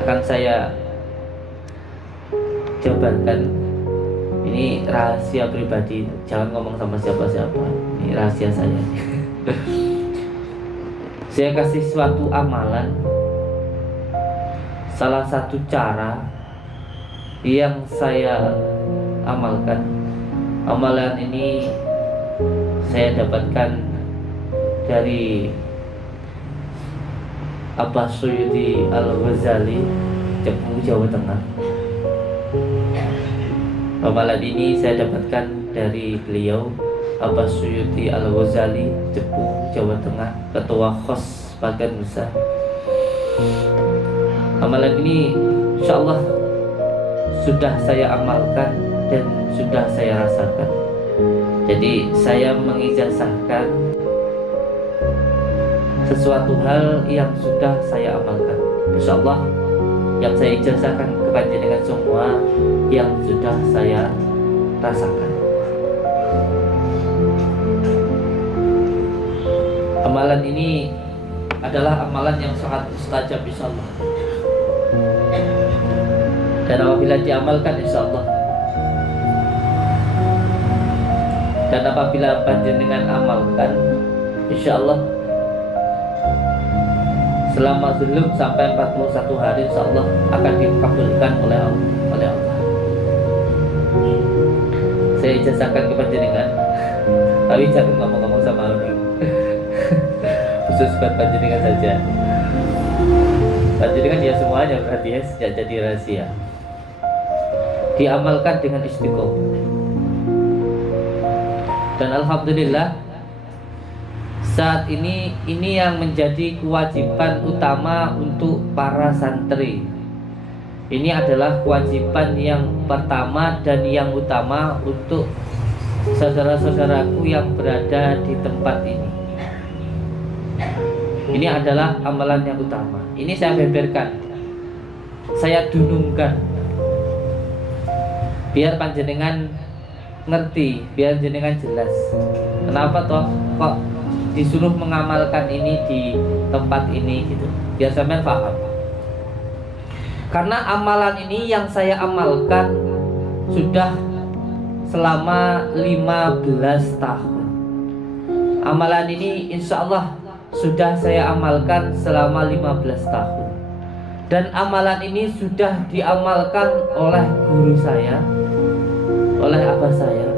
akan saya jabarkan. Ini rahasia pribadi, jangan ngomong sama siapa-siapa. Ini rahasia saya. Saya kasih suatu amalan, salah satu cara yang saya amalkan. Amalan ini saya dapatkan dari Abbas Suyuti Al-Ghazali, Cepu, Jawa Tengah. Amalan ini saya dapatkan dari beliau, Abbas Suyuti Al-Ghazali, Cepu, Jawa Tengah, Ketua KHOS Bagan Nusa. Amalan ini insya Allah sudah saya amalkan dan sudah saya rasakan. Jadi saya mengijazahkan sesuatu hal yang sudah saya amalkan. Insya Allah yang saya ijazahkan kepada dengan semua yang sudah saya rasakan. Amalan ini adalah amalan yang sangat mustajab insya Allah. Dan apabila diamalkan insya Allah, dan apabila panjenengan amalkan insya Allah, selama belum sampai 41 hari insya Allah akan dikabulkan oleh Allah. Saya ijazahkan kepada panjenengan, tapi jangan ngomong-ngomong sama orang. Khusus buat panjenengan saja. Panjenengan ya semuanya berarti ya, sejak jadi rahasia. Diamalkan dengan istiqomah. Dan alhamdulillah saat ini yang menjadi kewajiban utama untuk para santri. Ini adalah kewajiban yang pertama dan yang utama untuk saudara-saudaraku yang berada di tempat ini. Ini adalah amalan yang utama. Ini saya beberkan, saya dunungkan, biar panjenengan ngerti, biar jenengan jelas. Kenapa toh kok disuruh mengamalkan ini di tempat ini gitu, biar sampean paham. Karena amalan ini yang saya amalkan sudah selama 15 tahun. Amalan ini insya Allah sudah saya amalkan selama 15 tahun. Dan amalan ini sudah diamalkan oleh guru saya, oleh abah saya.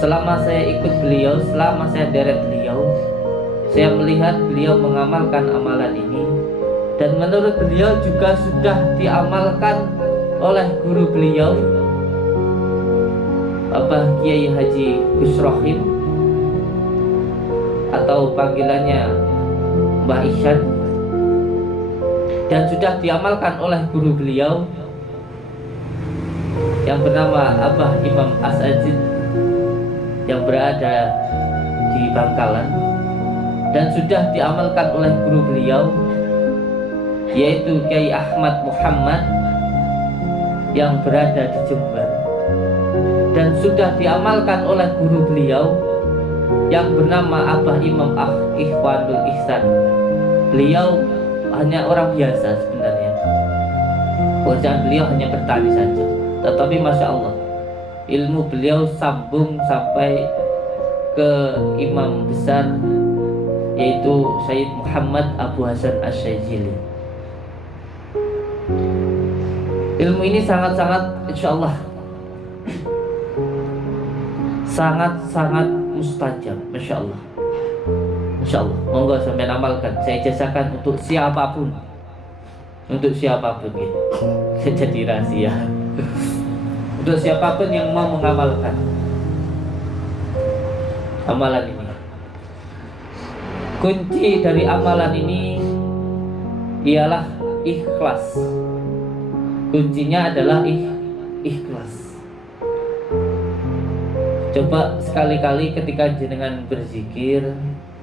Selama saya ikut beliau, selama saya deret beliau, saya melihat beliau mengamalkan amalan ini. Dan menurut beliau juga sudah diamalkan oleh guru beliau, Abah Kiai Haji Gus Rohim, atau panggilannya Mbah Isyan, dan sudah diamalkan oleh guru beliau yang bernama Abah Imam As-Sajid yang berada di Bangkalan, dan sudah diamalkan oleh guru beliau yaitu Kiai Ahmad Muhammad yang berada di Jember, dan sudah diamalkan oleh guru beliau yang bernama Abah Imam Ikhwanul Ihsan. Beliau hanya orang biasa sebenarnya, pekerjaan beliau hanya bertani saja, tetapi Masya Allah ilmu beliau sambung sampai ke imam besar yaitu Syed Muhammad Abu Hasan Asy-Syadzili. Ilmu ini sangat-sangat insya Allah sangat-sangat mustajab, Masya Allah. Insya Allah, monggo sampai amalkan. Saya ijazahkan untuk siapapun, untuk siapapun gitu. Jadi rahasia. Untuk siapapun yang mau mengamalkan amalan ini. Kunci dari amalan ini ialah ikhlas. Kuncinya adalah ikhlas. Coba sekali-kali ketika jenengan berzikir,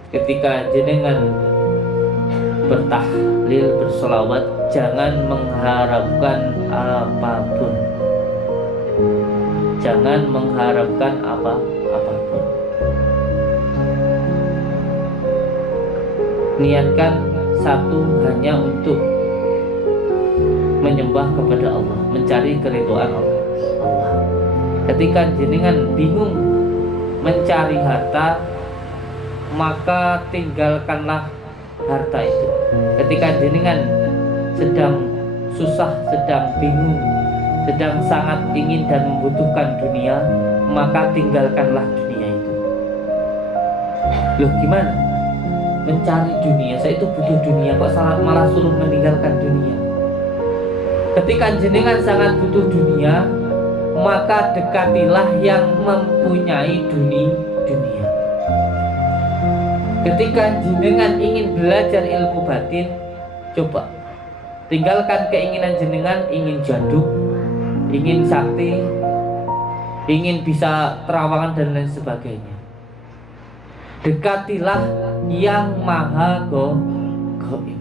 ketika jenengan bertahlil, bersolawat, jangan mengharapkan apapun. Jangan mengharapkan apapun. Niatkan satu hanya untuk menyembah kepada Allah, mencari keridhaan Allah. Ketika jenengan bingung mencari harta, maka tinggalkanlah harta itu. Ketika jenengan sedang susah, sedang bingung, sedang sangat ingin dan membutuhkan dunia, maka tinggalkanlah dunia itu. Loh gimana? Mencari dunia, saya itu butuh dunia, kok malah suruh meninggalkan dunia? Ketika jenengan sangat butuh dunia, maka dekatilah yang mempunyai dunia. Ketika jenengan ingin belajar ilmu batin, coba tinggalkan keinginan jenengan ingin jaduk, ingin sakti, ingin bisa terawangan dan lain sebagainya. Dekatilah yang maha gaib.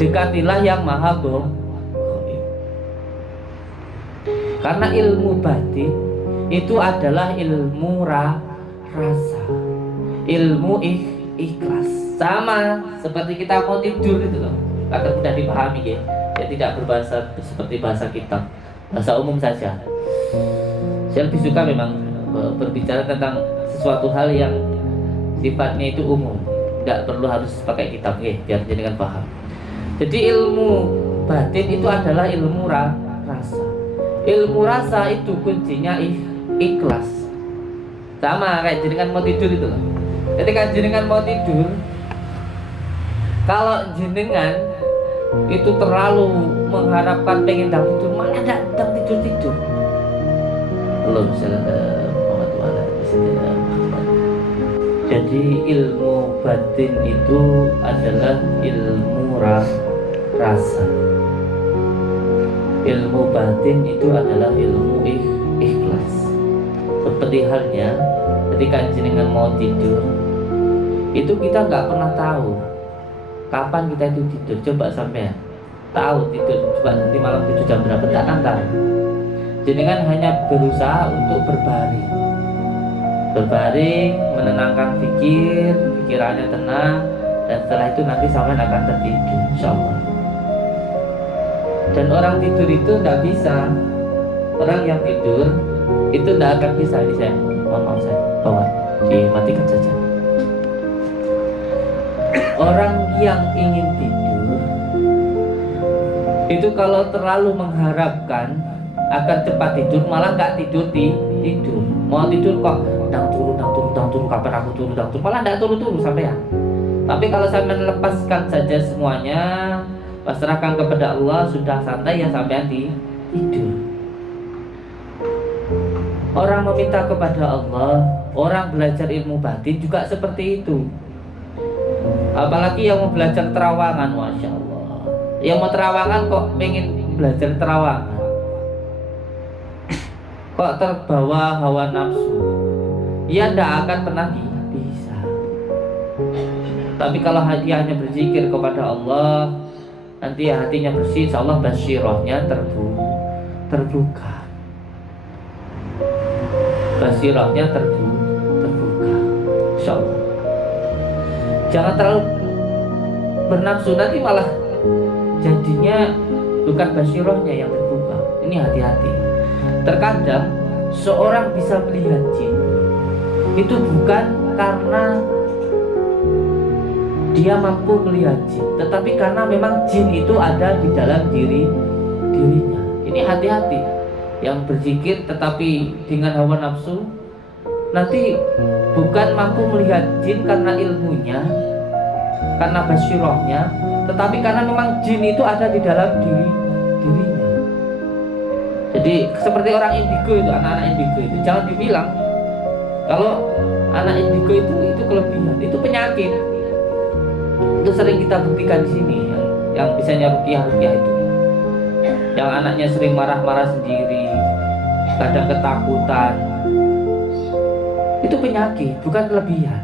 Dekatilah yang maha gaib. Karena ilmu batin itu adalah ilmu rasa, ilmu ikhlas. Sama seperti kita mau tidur itu loh, agar mudah dipahami ya. Ya tidak berbahasa seperti bahasa kita, bahasa umum saja. Saya lebih suka memang berbicara tentang sesuatu hal yang sifatnya itu umum, tidak perlu harus pakai kitab ya, biar jenengan paham. Jadi ilmu batin itu adalah ilmu rasa. Ilmu rasa itu kuncinya ikhlas. Sama kayak jenengan mau tidur itu loh. Ketika jenengan mau tidur, kalau jenengan itu terlalu mengharapkan pengen tidur, malah tidak tidur. Belum Jadi ilmu batin itu adalah ilmu rasa. Ilmu batin itu adalah ilmu ikhlas. Seperti halnya ketika jenengan mau tidur, itu kita nggak pernah tahu kapan kita itu tidur. Coba sampean tahu tidur, coba nanti malam tidur jam berapa, tak akan tahu. Jenengan hanya berusaha untuk berbaring, menenangkan pikirannya tenang, dan setelah itu nanti sampean akan tertidur, insyaallah. Dan orang tidur itu tidak bisa, orang yang tidur itu tidak akan bisa. Ini saya mohon maaf, saya bawa dimatikan saja. Orang yang ingin tidur itu kalau terlalu mengharapkan akan cepat tidur, malah nggak tidur. Mau tidur kok turun, kapan aku turun, malah nggak turun sampai ya. Tapi kalau saya melepaskan saja semuanya, pasrahkan kepada Allah, sudah santai ya sampai tidur. Orang meminta kepada Allah, orang belajar ilmu batin juga seperti itu. Apalagi yang mau belajar terawangan, masya Allah. Yang mau terawangan kok pengen belajar terawangan, kok terbawa hawa nafsu, ya tidak akan pernah bisa. Tapi kalau hati hanya berzikir kepada Allah, nanti hatinya bersih, insya Allah basirohnya terbuka. Basirohnya terbuka, insya Allah. Jangan terlalu bernafsu, nanti malah jadinya bukan basirohnya yang terbuka. Ini hati-hati. Terkadang seorang bisa melihat jin itu bukan karena dia mampu melihat jin, tetapi karena memang jin itu ada di dalam dirinya. Ini hati-hati. Yang berzikir tetapi dengan hawa nafsu, nanti bukan mampu melihat jin karena ilmunya, karena basirohnya, tetapi karena memang jin itu ada di dalam dirinya. Jadi seperti orang indigo itu, anak-anak indigo itu jangan dibilang kalau anak indigo itu kelebihan, itu penyakit. Itu sering kita buktikan di sini, yang bisanya ruqyah itu, yang anaknya sering marah-marah sendiri, kadang ketakutan. Itu penyakit, bukan kelebihan.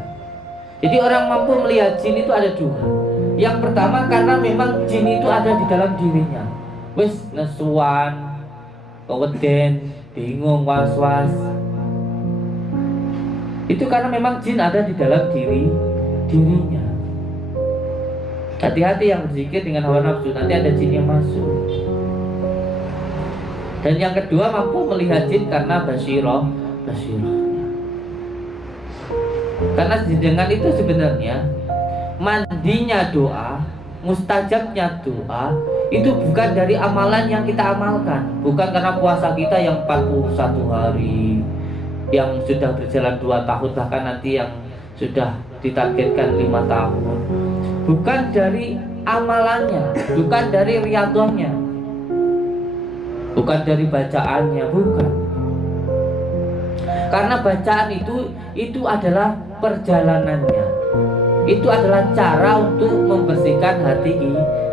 Jadi orang mampu melihat jin itu ada dua. Yang pertama karena memang jin itu ada di dalam dirinya. Wis nesuan, keweden, bingung, was-was. Itu karena memang jin ada di dalam dirinya. Hati-hati yang berzikir dengan hawa nafsu, nanti ada jin yang masuk. Dan yang kedua, mampu melihat jin karena basiroh. Karena dengan itu sebenarnya mandinya doa, mustajabnya doa itu bukan dari amalan yang kita amalkan, bukan karena puasa kita yang 41 hari, yang sudah berjalan 2 tahun, bahkan nanti yang sudah ditargetkan 5 tahun. Bukan dari amalannya, bukan dari riyadhahnya, bukan dari bacaannya, bukan. Karena bacaan itu adalah perjalanannya. Itu adalah cara untuk membersihkan hati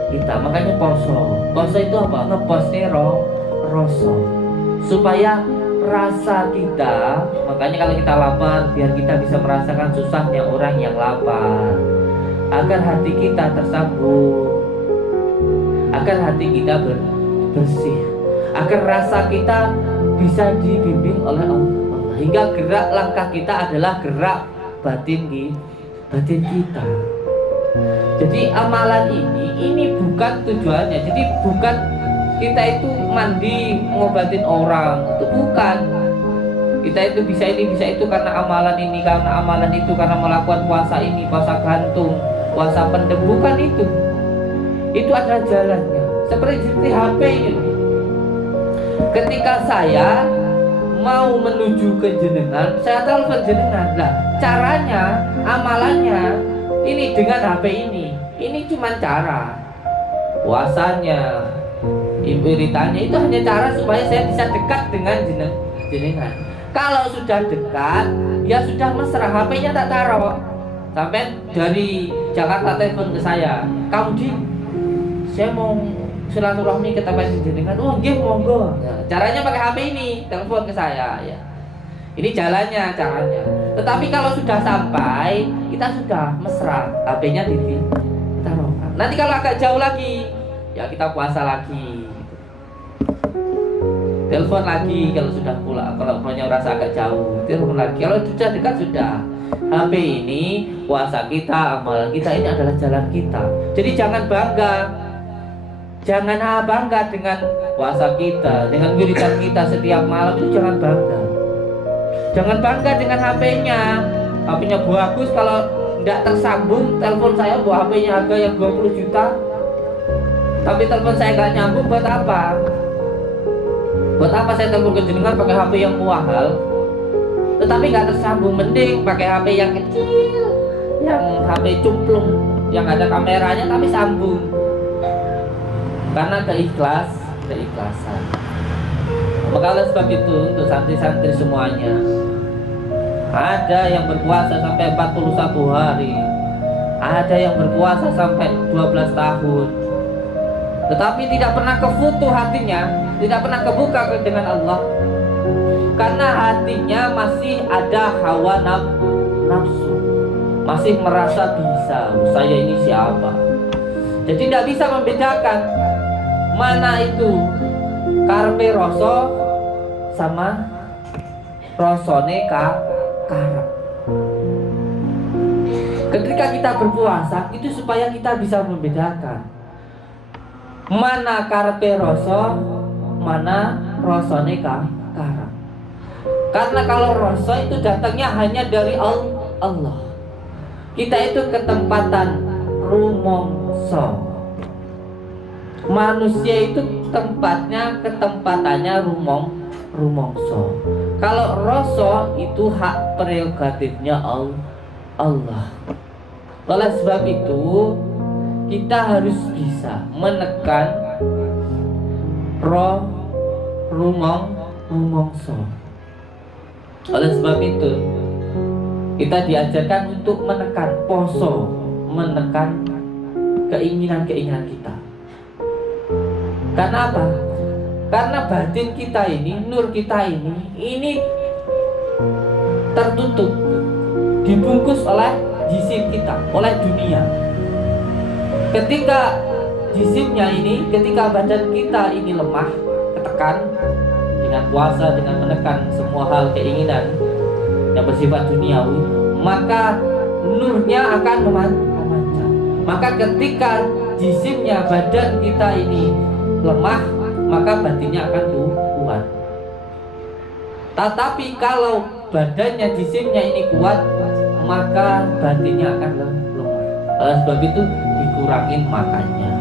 kita. Makanya poso itu apa? Ngeposnya rasa, supaya rasa kita. Makanya kalau kita lapar, biar kita bisa merasakan susahnya orang yang lapar, agar hati kita tersambung, agar hati kita bersih, agar rasa kita bisa dibimbing oleh Allah, hingga gerak langkah kita adalah gerak batin kita. Jadi amalan ini bukan tujuannya. Jadi bukan kita itu mandi ngobatin orang, itu bukan. Kita itu bisa ini bisa itu karena amalan ini, karena amalan itu, karena melakukan puasa ini, puasa gantung, puasa pendem, bukan itu. Itu adalah jalannya. Seperti HP ini. Ketika saya mau menuju ke jenengan, saya telepon jenengan. Lah, caranya, amalannya ini dengan HP ini cuma cara. Puasanya, wiridanya itu hanya cara supaya saya bisa dekat dengan jenengan. Kalau sudah dekat, ya sudah mesra, HP-nya tak taruh. Sampai dari Jakarta telepon ke saya, "Kamu saya mau silaturahmi ke tempat jenengan." "Oh, nggih, monggo." Ya, caranya pakai HP ini, telepon ke saya ya. Ini caranya. Tetapi kalau sudah sampai, kita sudah mesra, HP-nya ditaruh. Nanti kalau agak jauh lagi, ya kita puasa lagi. Telepon lagi kalau sudah pulang. Kalau punya rasa agak jauh, telepon lagi. Kalau sudah dekat sudah. HP ini, puasa kita, amalan kita ini adalah jalan kita. Jadi jangan bangga dengan puasa kita, dengan wiridan kita setiap malam itu jangan bangga. Jangan bangga dengan HP-nya. HP-nya bagus, kalau tidak tersambung, telepon saya buat HP-nya harga yang 20 juta. Tapi telepon saya nggak nyambung, buat apa? Buat apa saya telepon ke jenengan pakai HP yang mahal, tetapi nggak tersambung? Mending pakai HP yang kecil, yang HP cumplung, yang ada kameranya tapi sambung. Karena keikhlasan. Maka oleh sebab itu, untuk santri-santri semuanya, ada yang berpuasa sampai 41 hari, ada yang berpuasa sampai 12 tahun, tetapi tidak pernah kefutuh hatinya, tidak pernah kebuka dengan Allah, karena hatinya masih ada hawa nafsu, masih merasa bisa, saya ini siapa. Jadi tidak bisa membedakan mana itu karpe rasa sama rasane karep. Ketika kita berpuasa itu supaya kita bisa membedakan mana karpe rasa, mana rasane karep. Karena kalau rasa itu datangnya hanya dari Allah. Kita itu ketempatan rumongso. Manusia itu ketempatannya rumongso. Kalau rasa itu hak prerogatifnya Allah. Oleh sebab itu kita harus bisa menekan rumongso. Oleh sebab itu kita diajarkan untuk menekan poso, menekan keinginan-keinginan kita. Karena apa? Karena batin kita ini, nur kita ini tertutup, dibungkus oleh jisim kita, oleh dunia. Ketika jisimnya ini, ketika badan kita ini lemah, ketekan dengan puasa, dengan menekan semua hal keinginan yang bersifat duniawi, maka nurnya akan memancar. Maka ketika jisimnya, badan kita ini lemah, maka batinnya akan kuat. Tetapi kalau badannya, jisimnya ini kuat, maka batinnya akan lemah. Oleh sebab itu dikurangin makannya,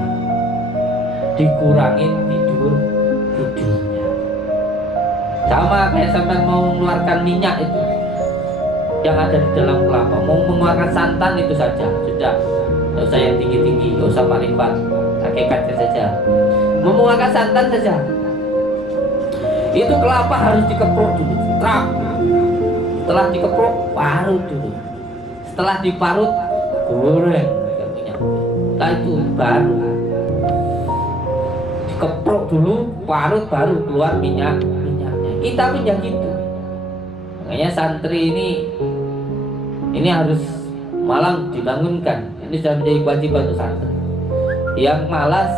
dikurangin tidurnya. Sama kayak sampai mau mengeluarkan minyak itu yang ada di dalam kelapa, mau mengeluarkan santan itu saja sudah, tidak usah yang tinggi-tinggi, tidak usah marifat, hakikatnya saja. Mau mengeluarkan santan saja, itu kelapa harus dikeprok dulu, trap. Setelah dikeprok, parut dulu. Setelah diparut, goreng. Setelah itu baru dikeprok dulu, parut, baru keluar minyaknya. Kita pun yang gitu. Makanya santri ini harus malam dibangunkan. Ini sudah menjadi kewajiban untuk santri. Yang malas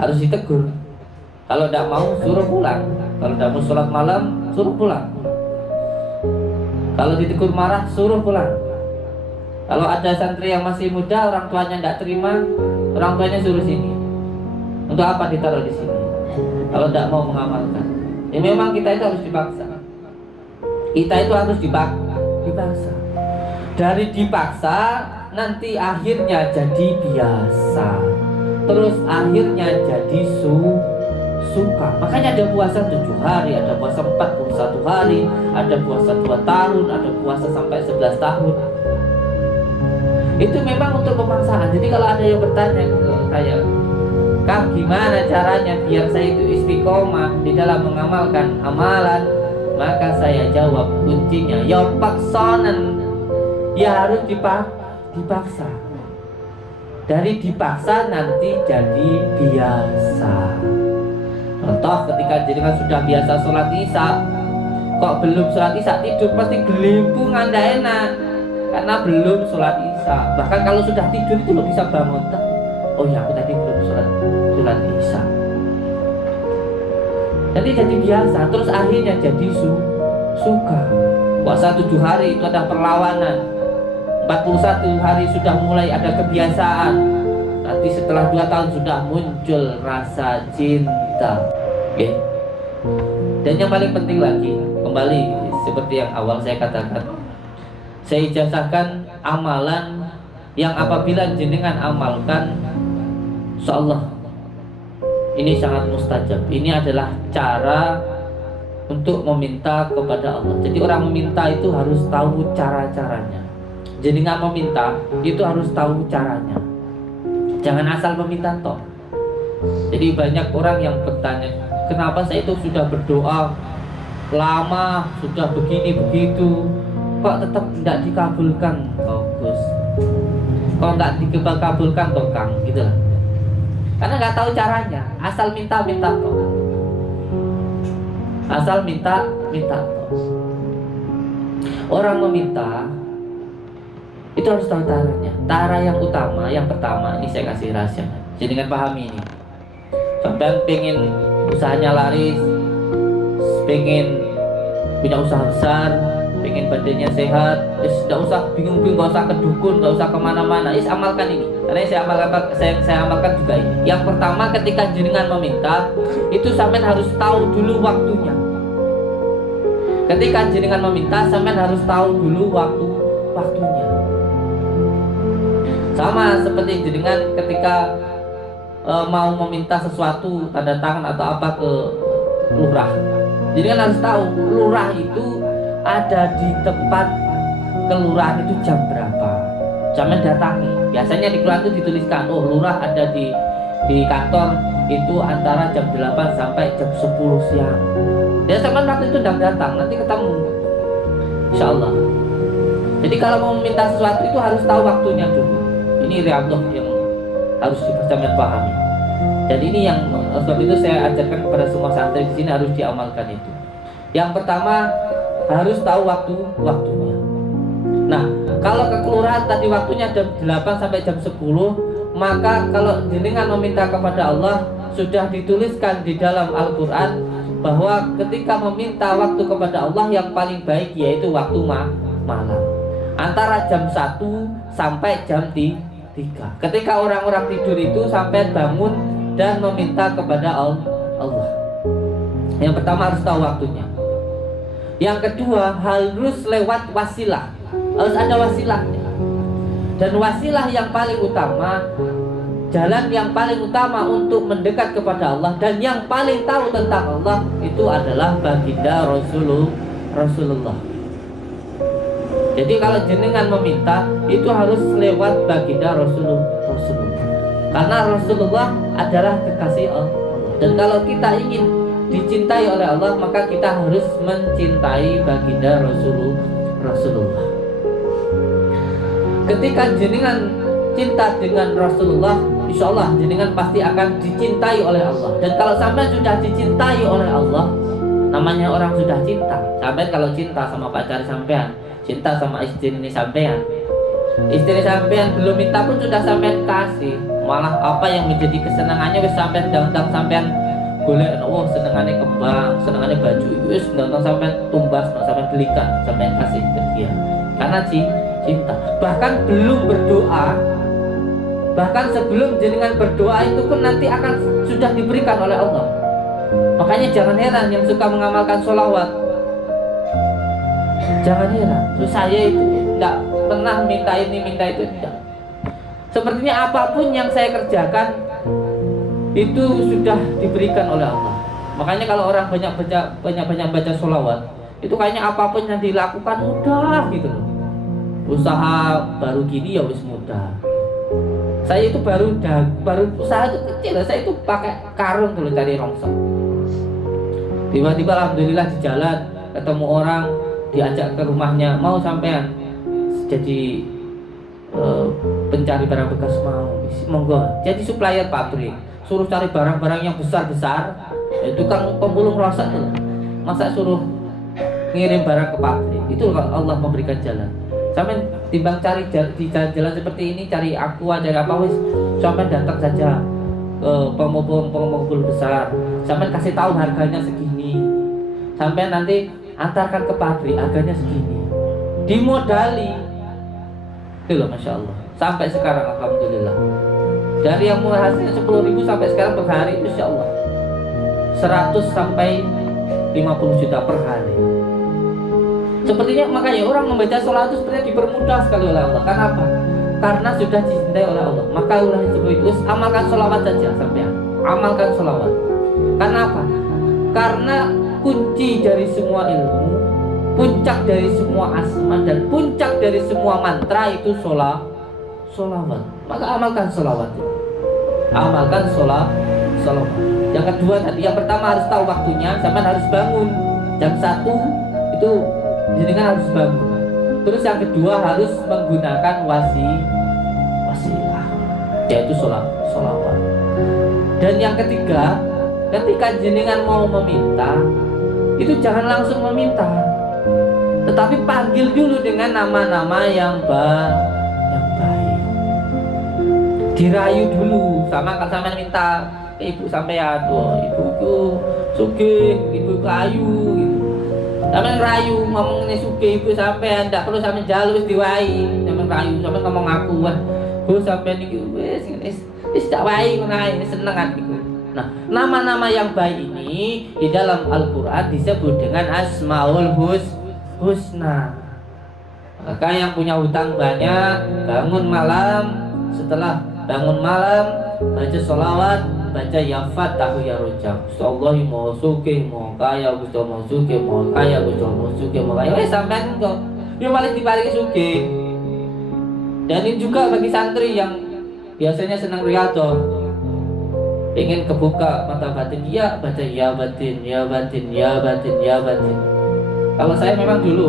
harus ditegur. Kalau tidak mau suruh pulang. Kalau tidak mau sholat malam suruh pulang. Kalau ditegur marah suruh pulang. Kalau ada santri yang masih muda, orang tuanya tidak terima, orang tuanya suruh sini. Untuk apa ditaruh di sini? Kalau tidak mau mengamalkan, ya memang kita itu harus dipaksa. Kita itu harus dipaksa. Dari dipaksa nanti akhirnya jadi biasa, terus akhirnya jadi suka. Makanya ada puasa 7 hari, ada puasa 41 hari, ada puasa 2 tahun, ada puasa sampai 11 tahun. Itu memang untuk pemaksaan. Jadi kalau ada yang bertanya ke saya, Kang, gimana caranya biar saya itu istiqomah di dalam mengamalkan amalan? Maka saya jawab, kuncinya ya paksonan. Ya harus dipaksa. Dari dipaksa nanti jadi biasa. Contoh ketika jenengan sudah biasa sholat isya, kok belum sholat isya tidur, pasti gelimpungan, tidak enak karena belum sholat isya. Bahkan kalau sudah tidur itu lo bisa bangun, oh ya aku tadi belum sholat isya. Jadi biasa, terus akhirnya jadi suka. Puasa 7 hari itu ada perlawanan, 41 hari sudah mulai ada kebiasaan. Nanti setelah 2 tahun sudah muncul rasa cinta. Okay. Dan yang paling penting lagi, kembali seperti yang awal saya katakan, saya ijazahkan amalan yang apabila jenengan amalkan, insyaallah ini sangat mustajab. Ini adalah cara untuk meminta kepada Allah. Jadi orang meminta itu harus tahu cara-caranya. Jenengan meminta itu harus tahu caranya. Jangan asal meminta toh. Jadi banyak orang yang bertanya, kenapa saya itu sudah berdoa lama, sudah begini begitu, kok tetap tidak dikabulkan, Gus? Kok nggak dikabulkan, Kang? Gitu lah. Karena nggak tahu caranya, asal minta toh. Asal minta toh. Orang meminta itu harus tahu caranya. Cara yang utama, yang pertama, ini saya kasih rahasia. Jadi dengan pahami ini. Sampai pengen usahanya laris, pengen punya usaha besar, pengen badannya sehat, tidak usah bingung-bingung, nggak usah ke dukun, nggak usah kemana-mana. Amalkan ini. Karena saya amalkan juga ini. Yang pertama, ketika jenengan meminta, itu sampean harus tahu dulu waktunya. Ketika jenengan meminta, sampean harus tahu dulu waktunya. Sama seperti jenengan ketika mau meminta sesuatu, tanda tangan atau apa ke lurah. Jenengan harus tahu lurah itu ada di tempat kelurahan itu jam berapa. Jangan datangi. Biasanya di kelurahan itu dituliskan, oh lurah ada di kantor itu antara jam 8 sampai jam 10 siang. Ya sampai waktu itu datang, nanti ketemu, insyaallah. Jadi kalau mau meminta sesuatu itu harus tahu waktunya dulu. Ini riyadhah yang harus dipercayakan pahami. Dan ini yang sebab itu saya ajarkan kepada semua santri di sini harus diamalkan itu. Yang pertama harus tahu waktunya. Nah, kalau ke kelurahan tadi waktunya jam 8 sampai jam 10, maka kalau jenengan meminta kepada Allah, sudah dituliskan di dalam Al-Qur'an bahwa ketika meminta waktu kepada Allah yang paling baik yaitu waktu malam. Antara jam 1 sampai jam 3. Ketika orang-orang tidur itu sampai bangun dan meminta kepada Allah. Yang pertama harus tahu waktunya. Yang kedua harus lewat wasilah, harus ada wasilahnya. Dan wasilah yang paling utama, jalan yang paling utama untuk mendekat kepada Allah dan yang paling tahu tentang Allah itu adalah baginda Rasulullah. Jadi kalau jenengan meminta itu harus lewat baginda Rasulullah. Karena Rasulullah adalah kekasih Allah. Dan kalau kita ingin dicintai oleh Allah, maka kita harus mencintai baginda Rasulullah. Ketika jenengan cinta dengan Rasulullah, insya Allah jenengan pasti akan dicintai oleh Allah. Dan kalau sampai sudah dicintai oleh Allah, namanya orang sudah cinta. Sampai kalau cinta sama pacar sampean, cinta sama istri ini sampean, istri sampean belum minta pun sudah sampean kasih. Malah apa yang menjadi kesenangannya wis sampean ndang-ndang sampean golek, oh senengane kembang, senengane baju, wis ndang-ndang sampean tumbas, sampean belikan, sampean kasih ke dia. Karena cinta. Bahkan belum berdoa, bahkan sebelum jenengan berdoa itu pun nanti akan sudah diberikan oleh Allah. Makanya jangan heran yang suka mengamalkan sholawat. Jangan heran, terus saya itu tidak pernah minta ini minta itu, tidak. Sepertinya apapun yang saya kerjakan itu sudah diberikan oleh Allah. Makanya kalau orang banyak baca sholawat, itu kayaknya apapun yang dilakukan mudah gitu loh. Usaha baru gini ya wis mudah. Saya itu baru usaha itu kecil, saya itu pakai karung dulu cari rongsok. Tiba-tiba alhamdulillah di jalan ketemu orang, diajak ke rumahnya, mau sampean jadi pencari barang bekas, mau monggo jadi supplier pabrik, suruh cari barang-barang yang besar-besar, tukang pemulung rosak tuh, masa suruh ngirim barang ke pabrik. Itu Allah memberikan jalan. Sampai timbang cari di jalan seperti ini, cari aqua, cari apa wis, sampai datang saja ke pemukul besar, sampai kasih tahu harganya segini, sampai nanti antarkan ke pabrik harganya segini, dimodali. Itu loh, masya Allah. Sampai sekarang alhamdulillah, dari yang mulai hasilnya 10.000 sampai sekarang per hari, insya Allah 100 sampai 50 juta per hari. Sepertinya makanya orang membaca sholat itu sepertinya dipermudah sekali oleh Allah. Karena apa? Karena sudah dicintai oleh Allah. Maka oleh sebab itu amalkan sholawat saja sampean. Amalkan sholawat. Karena apa? Karena kunci dari semua ilmu, puncak dari semua asma, dan puncak dari semua mantra itu sholawat. Maka amalkan sholawat. Amalkan sholawat. Yang kedua tadi, yang pertama harus tahu waktunya, sampean harus bangun jam 1 itu. Jadi kan harus bangun. Terus yang kedua harus menggunakan wasilah, yaitu sholawat. Dan yang ketiga, ketika jenengan mau meminta, itu jangan langsung meminta, tetapi panggil dulu dengan nama-nama yang baik. Dirayu dulu, sama kan sampean minta ke ibu sampean, ibuku sugih, ibu ayu gitu. Sampeyan rayu ngomong ini sugih ibu sampean, ndak perlu sampean jalu wis diwai. Sampeyan rayu, sampeyan ngomong aku, wah, Bu sampean iki wis tak wae ngono ae, seneng hatiku. Nah, nama-nama yang baik ini di dalam Al-Qur'an disebut dengan Asmaul Husna. Maka yang punya hutang banyak, bangun malam, setelah bangun malam baca sholawat, baca ya Fatahu ya Rojak. Gusti mau sugih, mau kaya, Gusti mau sugih, mau kaya, Gusti mau sugih, mau kaya. Sampean kok yo malah diparingi sugih. Dan ini juga bagi santri yang biasanya senang riyadhah, ingin kebuka mata batin, ya baca ya batin, ya batin, ya batin, ya batin. Kalau saya memang dulu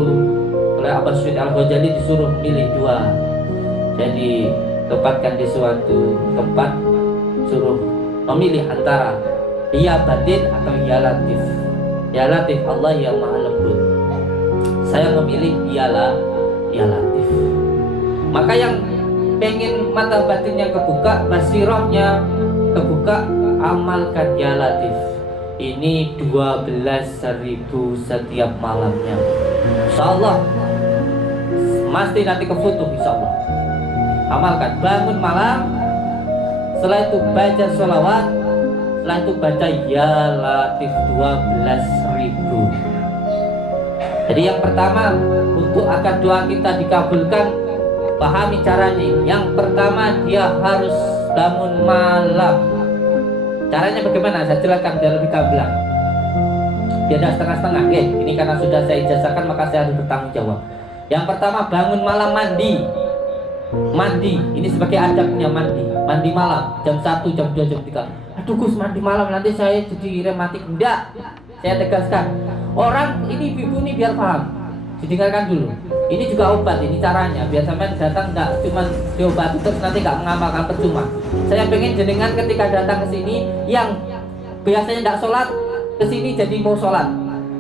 oleh Abbas Syed Al-Ghazali disuruh milih 2. Jadi tempatkan di suatu tempat, suruh memilih antara ya batin atau ya latif. Ya latif, Allah yang maha lembut. Saya memilih ya latif. Maka yang pengen mata batinnya kebuka, basirahnya kebuka, amalkan ya latif. Ini 12.000 setiap malamnya. Insyaallah mesti nanti kefoto, insyaallah. amalkan. Bangun malam, setelah itu baca sholawat, setelah itu baca ya latif 12.000. Jadi yang pertama, untuk agar doa kita dikabulkan, pahami caranya. Yang pertama, dia harus bangun malam. Caranya bagaimana? Saya jelaskan biar lebih gamblang, biar tidak setengah-setengah. Ini karena sudah saya ijazahkan maka saya harus bertanggung jawab. Yang pertama, bangun malam, mandi. Ini sebagai adabnya mandi malam jam 1, jam 2, jam 3. Aduh Gus, mandi malam nanti saya jadi rematik. Enggak, saya tegaskan. Orang ini ibu ini biar paham, didengarkan dulu. Ini juga obat, ini caranya. Biar sampai datang enggak cuma diobati terus nanti enggak mengamalkan, percuma. Saya pengen jenengan ketika datang ke sini yang biasanya enggak sholat, ke sini jadi mau sholat.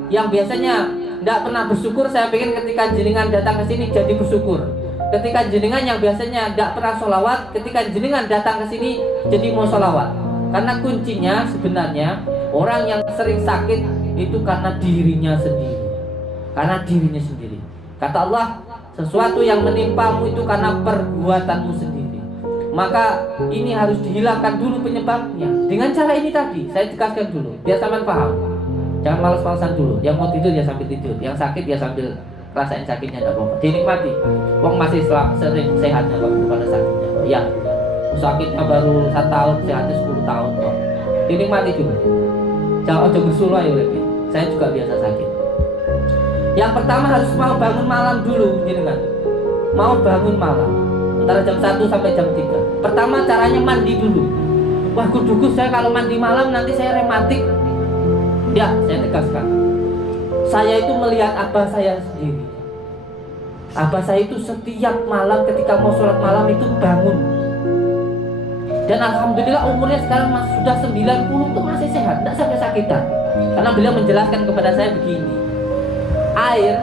Yang biasanya enggak pernah bersyukur, saya pengen ketika jenengan datang ke sini jadi bersyukur. Ketika jenengan yang biasanya enggak pernah sholawat, ketika jenengan datang ke sini jadi mau sholawat. Karena kuncinya sebenarnya orang yang sering sakit itu karena dirinya sendiri. Karena dirinya sendiri. Kata Allah, sesuatu yang menimpamu itu karena perbuatanmu sendiri. Maka ini harus dihilangkan dulu penyebabnya. Dengan cara ini tadi, saya tegaskan dulu, biar sampean paham. Jangan malas-malasan dulu. Yang mau tidur ya sambil tidur, yang sakit ya sambil rasain sakitnya, tidak apa-apa. Dinikmati. Wong masih sering sehatnya kok pada sakitnya. Ya, sakitnya baru 1 tahun, sehatnya 10 tahun kok. Dinikmati dulu. Jangan ojo bersuluh ya, saya juga biasa sakit. Yang pertama harus mau bangun malam dulu, kan? Mau bangun malam antara jam 1 sampai jam 3. Pertama caranya mandi dulu. Wah kudukus, saya kalau mandi malam nanti saya rematik. Ya, saya tegaskan. Saya itu melihat abah saya sendiri. Abah saya itu setiap malam ketika mau sholat malam itu bangun. Dan alhamdulillah umurnya sekarang sudah 90 tuh masih sehat, tidak sampai sakitan. Karena beliau menjelaskan kepada saya begini. Air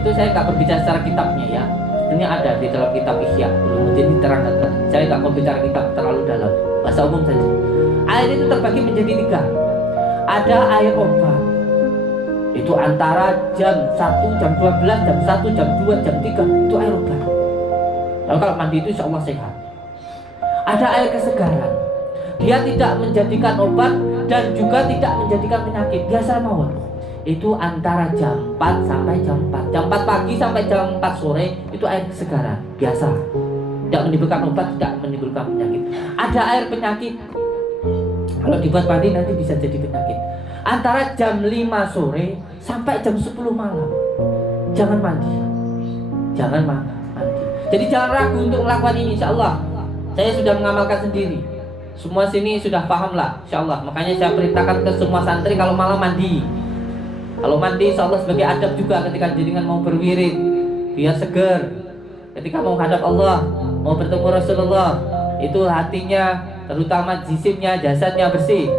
itu saya nggak berbicara secara kitabnya ya. Ini ada di dalam kitab Ihya. Jadi diterangkan. Saya nggak mau bicara kitab terlalu dalam, bahasa umum saja. Air itu terbagi menjadi 3. Ada air obat. Itu antara jam 1, jam 12, jam 1, jam 2, jam 3 itu air obat. Lalu kalau mandi itu insya Allah sehat. Ada air kesegaran. Dia tidak menjadikan obat dan juga tidak menjadikan penyakit. Biasa mawon. Itu antara jam 4 sampai jam 4. Jam 4 pagi sampai jam 4 sore itu air kesegaran. Biasa. Tidak menimbulkan obat, tidak menimbulkan penyakit. Ada air penyakit. Kalau dibuat mandi nanti bisa jadi penyakit. Antara jam 5 sore sampai jam 10 malam. Jangan mandi. Jangan mandi. Jadi jangan ragu untuk melakukan ini, insya Allah. Saya sudah mengamalkan sendiri. Semua sini sudah paham lah, insya Allah. Makanya saya perintahkan ke semua santri kalau malam mandi. Kalau mandi insya Allah sebagai adab juga ketika jenengan mau berwirid, biar seger. Ketika mau hadap Allah, mau bertemu Rasulullah, itu hatinya, terutama jisimnya, jasadnya bersih.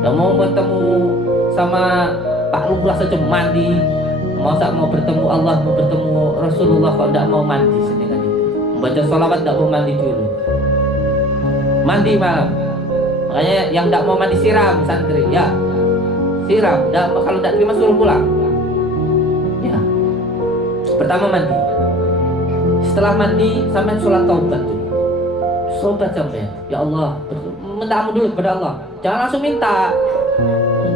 Dan mau bertemu sama Pak Lurah saja mandi. Mau bertemu Allah, mau bertemu Rasulullah kok tidak mau mandi sedangkan itu. Membaca sholawat tidak mau mandi dulu. Mandi malam. Makanya yang tidak mau mandi siram santri ya. Siram, kalau tidak terima suruh pulang. Ya. Pertama mandi. Setelah mandi sampai sholat taubat tuh. Taubat sampai. Ya Allah, minta ampun dulu kepada Allah. Jangan langsung minta.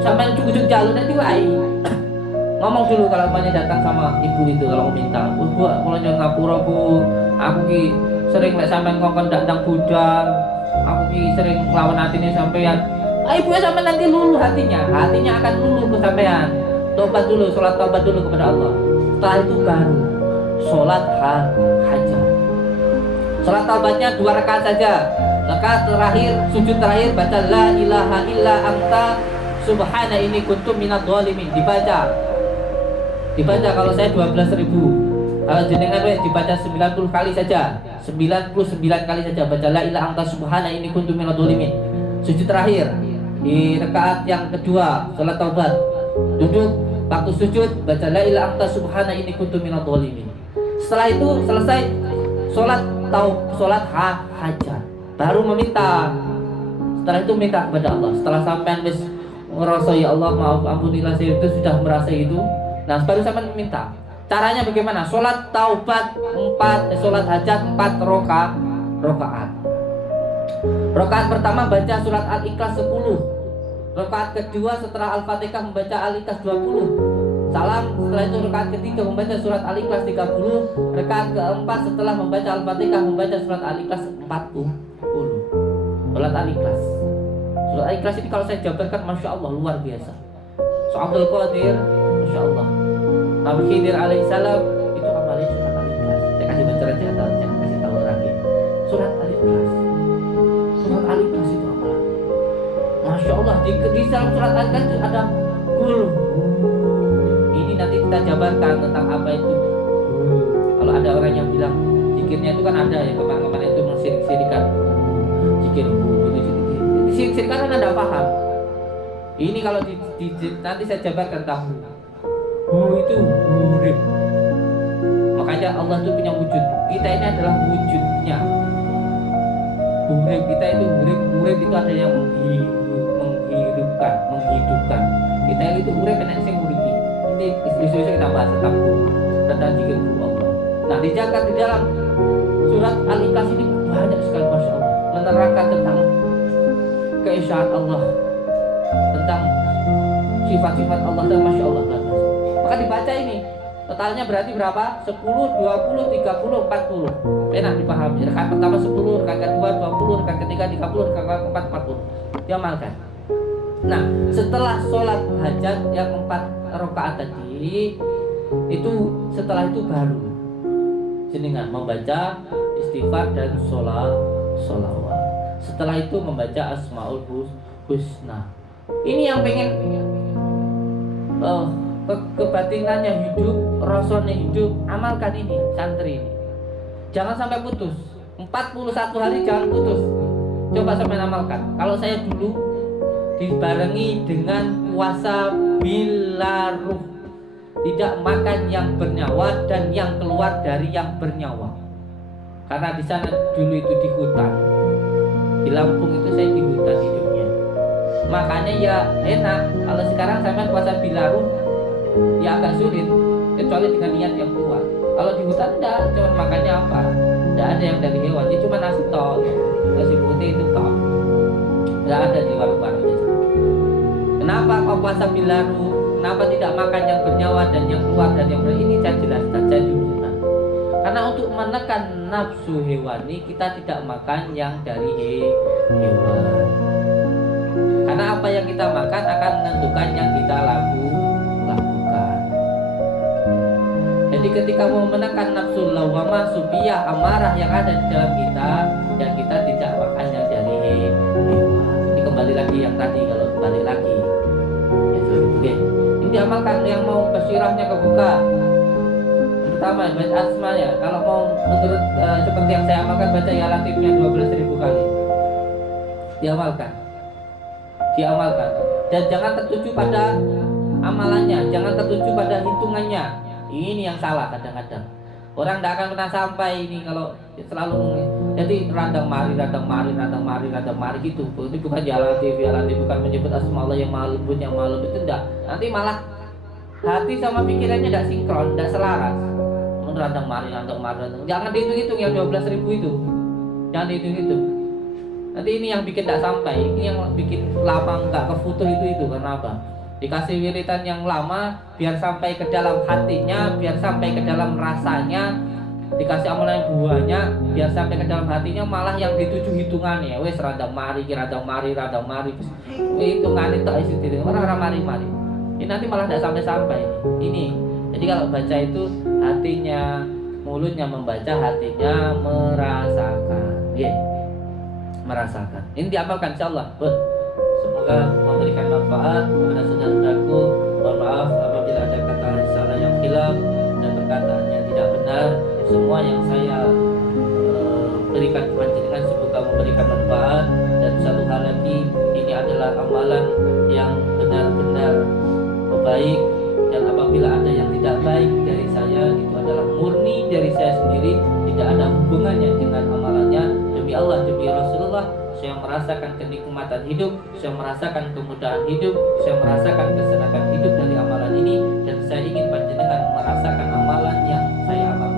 Sampai cukup jalur nanti wae. Ngomong dulu kalau mamanya datang sama ibu itu kalau mau minta. Bu, kalau nyong ngapura bu, aku ki sering lek sampean ngongkon ndang budal. Aku ki sering nglawan atine sampean. Ibu sampean nanti luluh hatinya akan luluh ke sampean. Tobat dulu, sholat tobat dulu kepada Allah. Setelah itu baru sholat hajat. Sholat tobatnya 2 rakaat saja. Rakaat terakhir, sujud terakhir baca la ilaha illa anta subhana ini kuntum minadh dhalimin. Dibaca kalau saya 12.000. Kalau jenengan dibaca 90 kali saja. 99 kali saja baca la ilaha anta subhana ini kuntum minadh dhalimin. Sujud terakhir di rakaat yang kedua sholat taubat, duduk waktu sujud baca la ilaha anta subhana ini kuntum minadh dhalimin. Setelah itu selesai sholat hajat, baru meminta. Setelah itu minta kepada Allah. Setelah sampean wis ngerasa ya Allah maaf ampunilah saya itu sudah merasa itu, nah baru sampean minta. Caranya bagaimana? Sholat taubat 4, sholat hajat 4 rakaat. Rakaat pertama baca surat Al-Ikhlas 10. Rakaat kedua setelah Al-Fatihah membaca Al-Ikhlas 20. Salam. Setelah itu rakaat ketiga membaca surat Al-Ikhlas 30. Rakaat keempat setelah membaca Al-Fatihah membaca surat Al-Ikhlas 40. Surat Al-Ikhlas. Surat Al-Ikhlas ini kalau saya jabarkan, masya Allah luar biasa. So Abdul Qadir, masya Allah. Nabi Khidir alaihissalam itu amalnya surat Al-Ikhlas. Saya kasih bocoran, jangan kasih tahu orang ya. Surat Al-Ikhlas. Surat Al-Ikhlas itu amalan. Masya Allah, di dalam surat Al-Ikhlas itu ada kul. Ini nanti kita jabarkan tentang apa itu. Kalau ada orang yang bilang zikirnya itu kan ada ya, kemarin-kemarin itu mensirik-sirikan zikir itu sirik-sirikan kan Anda paham. Ini kalau nanti saya jabarkan tahu. Itu hurib. Makanya Allah itu punya wujud. Kita ini adalah wujudnya. Hurib kita itu hurib itu ada yang menghidupkan. Kita itu hurib enak sing nguripi. Ini isu-isu kita bahas tentang zikir Allah. Nah, dijaga di dalam surat Al-Ikhlas ini banyak sekali, masya Allah, menerangkan tentang keesaan Allah, tentang sifat-sifat Allah, dan masya Allah. Maka dibaca ini totalnya berarti berapa? 10, 20, 30, 40. Enak dipahami. Rakaat pertama 10, rakaat kedua 20, rakaat ketiga 30, rakaat keempat 40. Diamalkan. Nah, setelah sholat hajat yang 4 rakaat tadi, itu setelah itu baru jenengan membaca istighfar dan sholawat. Setelah itu membaca Asmaul Husna. Ini yang pengen kebatinannya hidup, rasanya hidup, amalkan ini, santri ini. Jangan sampai putus. 41 hari jangan putus. Coba sampai amalkan. Kalau saya dulu dibarengi dengan puasa bila ruh, tidak makan yang bernyawa dan yang keluar dari yang bernyawa. Karena di sana dulu itu di hutan. Di Lampung itu saya di hutan hidupnya. Makanya ya enak. Kalau sekarang saya puasa bila ruh, ya agak sulit, kecuali dengan niat yang kuat. Kalau di hutan enggak, cuma makannya apa? Enggak ada yang dari hewan, jadi cuma nasi tok, nasi putih itu tok. Enggak ada di warung-warungnya. Kenapa kau puasa bilaru? Kenapa tidak makan yang bernyawa dan yang keluar dan yang ini saya jelaskan, saya dulukan. Karena untuk menekan nafsu hewani kita tidak makan yang dari hewan. Karena apa yang kita makan akan menentukan yang kita lakukan. Jadi ketika mau menekan nafsu lawamah, subiyah, amarah yang ada di dalam kita, dan kita tidak makan yang dari hewan. Ini kembali lagi yang tadi, kalau kembali lagi ya, oke. Ini diamalkan yang mau basirahnya kebuka. Pertama baca asmanya. Kalau mau menurut seperti yang saya amalkan, baca ya latifnya 12.000 kali. Diamalkan. Dan jangan tertuju pada amalannya, jangan tertuju pada hitungannya. Ini yang salah kadang-kadang. Orang tidak akan pernah sampai ini kalau selalu jadi radang mari gitu. Itu bukan ya latif, bukan menyebut asma Allah yang maha lembut, itu enggak. Nanti malah hati sama pikirannya tidak sinkron, tidak selaras. Radang mari. Jangan dihitung-hitung yang 12.000 itu. Jangan dihitung-hitung. Nanti ini yang bikin tidak sampai, ini yang bikin lama nggak kefutuh itu karena apa? Dikasih wiritan yang lama biar sampai ke dalam hatinya, biar sampai ke dalam rasanya, dikasih amalan yang buahnya biar sampai ke dalam hatinya, malah yang dituju hitungannya. Wes radang mari, hitungan itu isi orang mari. Ini nanti malah tidak sampai. Ini. Jadi kalau baca itu hatinya, mulutnya membaca, hatinya merasakan. Merasakan. Ini diamalkan insyaallah. Semoga memberikan manfaat kepada saudara-saudaraku. Mohon maaf apabila ada kata salah yang khilaf dan perkataan yang tidak benar. Semua yang saya berikan kepada jenengan semoga memberikan manfaat. Dan satu hal lagi, ini adalah amalan yang benar-benar baik. Dan apabila ada yang tidak baik dari saya, itu adalah murni dari saya sendiri, tidak ada hubungannya dengan amalannya. Demi Allah, demi Rasulullah, saya merasakan kenikmatan hidup, saya merasakan kemudahan hidup, saya merasakan kesenangan hidup dari amalan ini, dan saya ingin panjenengan merasakan amalan yang saya amalkan.